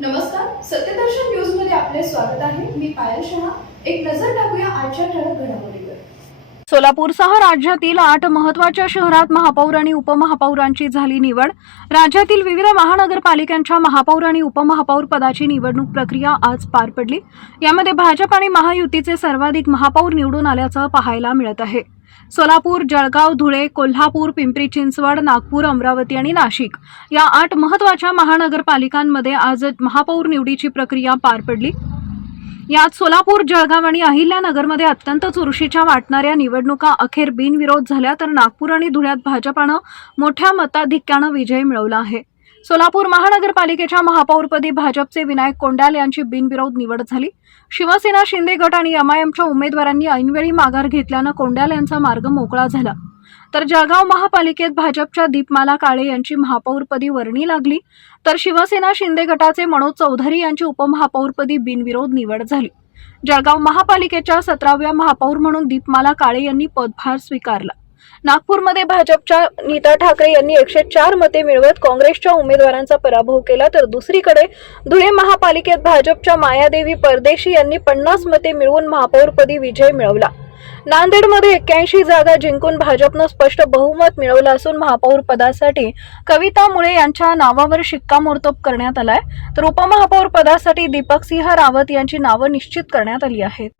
नमस्कार, सत्यदर्शन न्यूज मध्ये आपले स्वागत आहे। मी पायल शहा। एक नजर टाकूया आजच्या ठळक घडामोडींवर। सोलापूरसह राज्यातील 8 महत्त्वाच्या शहरात महापौर आणि उपमहापौरांची झाली निवड। राज्यातील विविध महानगरपालिकांच्या महापौर आणि उपमहापौर पदाची निवडणूक प्रक्रिया आज पार पडली। यामध्ये भाजप आणि महायुतीचे सर्वाधिक महापौर निवडून आल्याचं पाहायला मिळत आहे। सोलापूर, जळगाव, धुळे, कोल्हापूर, पिंपरी चिंचवड, नागपूर, अमरावती आणि नाशिक या 8 महत्त्वाच्या महानगरपालिकांमध्ये आज महापौर निवडीची प्रक्रिया पार पडली। यात सोलापूर, जळगाव आणि अहिल्यानगरमध्ये अत्यंत चुरशीच्या वाटणाऱ्या निवडणुका अखेर बिनविरोध झाल्या, तर नागपूर आणि धुळ्यात भाजपानं मोठ्या मताधिक्यानं विजय मिळवला आहे। सोलापूर महानगरपालिकेच्या महापौरपदी भाजपचे विनायक कोंडाल यांची बिनविरोध निवड झाली। शिवसेना, शिंदे गट आणि एमआयएमच्या उमेदवारांनी ऐनवेळी माघार घेतल्यानं कोंडाल यांचा मार्ग मोकळा झाला। तर जळगाव महापालिकेत भाजपच्या दीपमाला काळे यांची महापौरपदी वर्णी लागली, तर शिवसेना, शिंदे गटाचे मनोज चौधरी यांची उपमहापौरपदी बिनविरोध निवड झाली। जळगाव महापालिकेच्या 17व्या महापौर म्हणून दीपमाला काळे यांनी पदभार स्वीकारला। नागपूरमध्ये भाजपच्या नीता ठाकरे यांनी 104 मते मिळवत काँग्रेसच्या उमेदवारांचा पराभव केला, तर दुसरीकडे धुळे महापालिकेत भाजपच्या मायादेवी परदेशी यांनी 50 मते मिळवून महापौरपदी विजय मिळवला। नांदेडमध्ये 81 जागा जिंकून भाजपनं स्पष्ट बहुमत मिळवलं असून महापौर पदासाठी कविता मुळे यांच्या नावावर शिक्कामोर्तब करण्यात आलाय, तर उपमहापौर पदासाठी दीपक सिंह रावत यांची नावं निश्चित करण्यात आली आहेत।